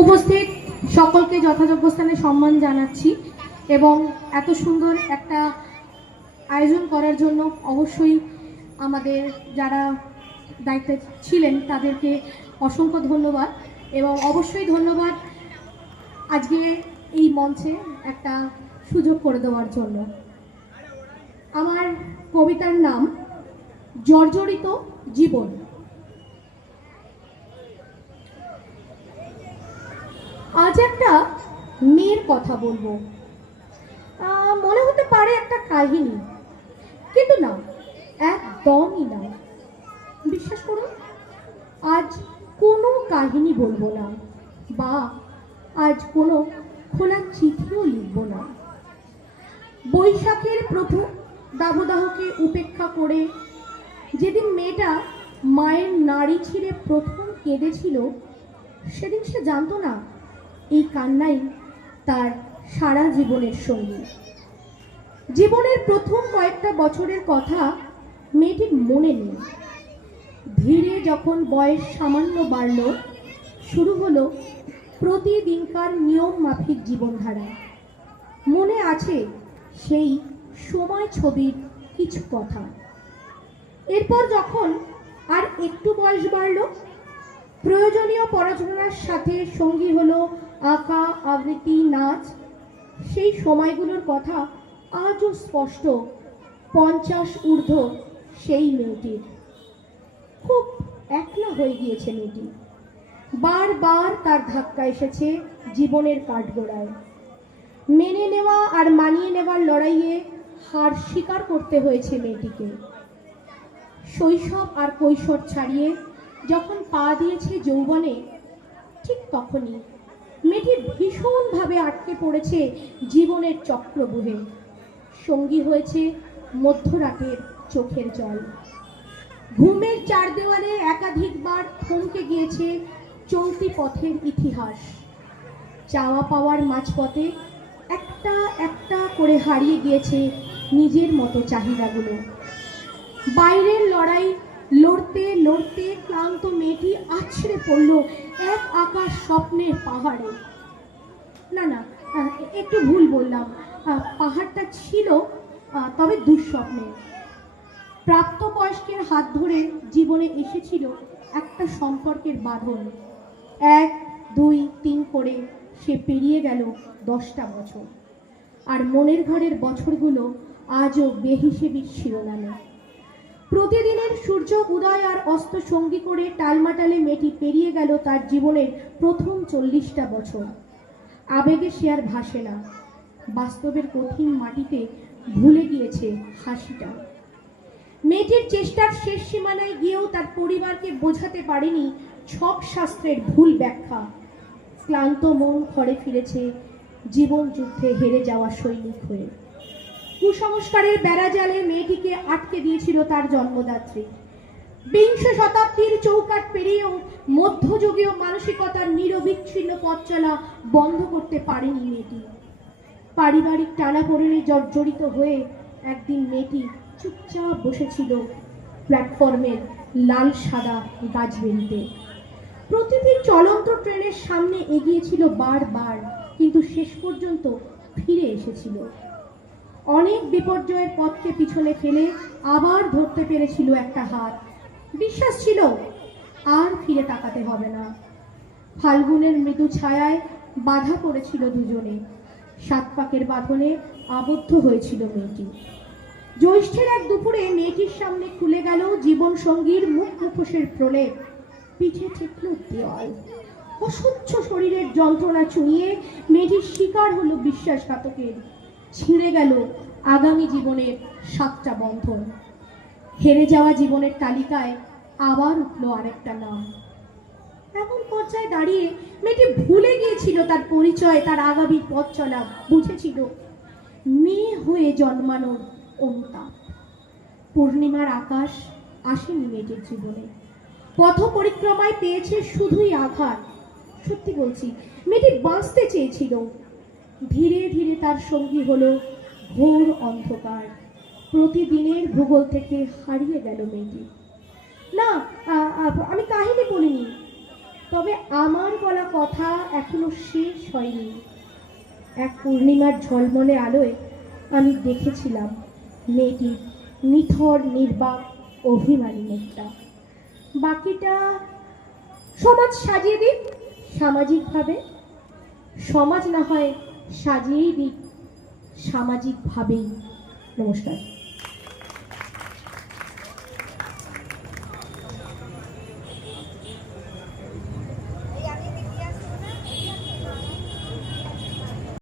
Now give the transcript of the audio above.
উপস্থিত সকলকে যথাযোগ্য স্থানে সম্মান জানাচ্ছি এবং এত সুন্দর একটা আয়োজন করার জন্য অবশ্যই আমাদের যারা দায়িত্বে ছিলেন তাদেরকে অসংখ্য ধন্যবাদ এবং অবশ্যই ধন্যবাদ আজকে এই মঞ্চে একটা সুযোগ করে দেওয়ার জন্য। আমার কবিতার নাম জর্জরিত জীবন। আজ একটা মেয়ের কথা বলব। মনে হতে পারে একটা কাহিনী। কিন্তু না, একদমই না। বিশ্বাস করুন, আজ কোনো কাহিনী বলব না বা আজ কোনো খোলা চিঠিও লিখব না। বৈশাখের প্রথম দাবদাহকে উপেক্ষা করে যেদিন মেয়েটা মায়ের নাড়ি ছিঁড়ে প্রথম কেঁদেছিল, সেদিন সে জানতো না এই কান্নাই তার সারা জীবনের সঙ্গী। জীবনের প্রথম কয়েকটা বছরের কথা মেয়েটির মনে নেই। ধীরে যখন বয়স সামান্য বাড়ল, শুরু হলো প্রতিদিনকার নিয়ম মাফিক জীবনধারা। মনে আছে সেই সময় ছবির কিছু কথা। এরপর যখন আর একটু বয়স বাড়ল, প্রয়োজনীয় পড়াশোনার সাথে সঙ্গী হলো আঁকা, আবৃত্তি, নাচ, সেই সময়গুলোর কথা আজও স্পষ্ট। পঞ্চাশ ঊর্ধ্ব সেই মেয়েটির। খুব একলা হয়ে গিয়েছে মেয়েটি। বারবার তার ধাক্কা এসেছে জীবনের কাঠগোড়ায়। মেনে নেওয়া আর মানিয়ে নেওয়ার লড়াইয়ে হার স্বীকার করতে হয়েছে মেয়েটিকে। শৈশব আর কৈশোর ছাড়িয়ে যখন পা দিয়েছে যৌবনে, ঠিক তখনই মেয়েটি ভীষণভাবে আটকে পড়েছে জীবনের চক্রবুহে। সঙ্গী হয়েছে মধ্যরাতের চোখের জল। ঘুমের চার দেওয়ালে একাধিকবার থমকে গিয়েছে চলতি পথের ইতিহাস। চাওয়া পাওয়ার মাঝপথে একটা একটা করে হারিয়ে গিয়েছে নিজের মতো চাহিদাগুলো। বাইরের লড়াই লড়তে ক্লান্ত মেয়েটি আছড়ে পড়ল এক আকাশ স্বপ্নের পাহাড়ে। না না একটু ভুল বললাম। পাহাড়টা ছিল তবে দুঃস্বপ্নে প্রাপ্তবয়স্কের হাত ধরে জীবনে এসেছিল একটা সম্পর্কের বাঁধন। এক, দুই, তিন করে সে পেরিয়ে গেল দশটা বছর। আর মনের ঘরের বছরগুলো আজও বেহিসেবির শিরোনামে। প্রতিদিনের সূর্য, উদয় আর অস্ত সঙ্গী করে টালমাটালে মেয়েটি পেরিয়ে গেল তার জীবনের প্রথম চল্লিশটা বছর। আবেগে সে আর ভাসে না। বাস্তবের কঠিন মাটিতে ভুলে গিয়েছে হাসিটা। মেয়েটির চেষ্টার শেষ সীমানায় গিয়েও তার পরিবারকে বোঝাতে পারেনি ছক শাস্ত্রের ভুল ব্যাখ্যা। ক্লান্ত মন ঘরে ফিরেছে জীবন যুদ্ধে হেরে যাওয়া সৈনিক হয়ে। কুসংস্কারের বেড়াজালে মেয়েটিকে আটকে দিয়েছিল তার জন্মদাত্রী। বিংশ শতাব্দীর চৌকাট পেরিয়েও মধ্যযুগীয় মানসিকতার নিরবিচ্ছিন্ন পথ চলা বন্ধ করতে পারেনি মেয়েটি। পারিবারিক টানাপোড়েনে জর্জরিত হয়ে একদিন মেয়েটি চুপচাপ বসেছিল প্ল্যাটফর্মের লাল সাদা গাছবেরিতে প্রতিদিন চলন্ত ট্রেনের সামনে এগিয়েছিল বারবার, কিন্তু শেষ পর্যন্ত ফিরে এসেছিল। অনেক বিপর্যয়ের পথকে পিছনে ফেলে আবার ধরতে পেরেছিল একটা হাত। বিশ্বাস ছিল, আর ফিরে তাকাতে হবে না। ফাল্গুনের মৃদু ছায়ায় বাধা পড়েছিল দুজনে। সাত পাকের বাঁধনে আবদ্ধ হয়েছিল মেয়েটি। জ্যৈষ্ঠের এক দুপুরে মেয়েটির সামনে খুলে গেল জীবন সঙ্গীর মুখ মুখোশের প্রলেপ। পিঠে ঠেকল দেওয়াল অসহ্য শরীরের যন্ত্রণা চুইয়ে মেয়েটির শিকার হলো বিশ্বাসঘাতকের। ছিঁড়ে গেল আগামী জীবনের সাতটা বন্ধন। হেরে যাওয়া জীবনের তালিকায় আবার উঠল আরেকটা নাম। এমন পর্যায়ে দাঁড়িয়ে মেয়েটি ভুলে গিয়েছিল তার পরিচয়, তার আগামী পথ চলা, বুঝেছিল। মেয়ে হয়ে জন্মানোর অনুতাপ পূর্ণিমার আকাশ আসেনি মেয়েটির জীবনে। পথ পরিক্রমায় পেয়েছে শুধুই আঘাত। সত্যি বলছি, মেয়েটি বাঁচতে চেয়েছিল। ধীরে ধীরে তার সঙ্গী হলো ঘোর অন্ধকার। প্রতিদিনের ভূগোল থেকে হারিয়ে গেল মেয়েটি। না আমি কাহিনী বলিনি। তবে আমার বলা কথা এখনও শেষ হয়নি। এক পূর্ণিমার ঝলমলে আলোয় আমি দেখেছিলাম মেয়েটির নিথর, নির্বাক, অভিমানী মুখটা বাকিটা সমাজ সাজিয়ে দিক, সামাজিকভাবে। সমাজ না হয় সাজিয়েই দিক সামাজিকভাবেই। নমস্কার।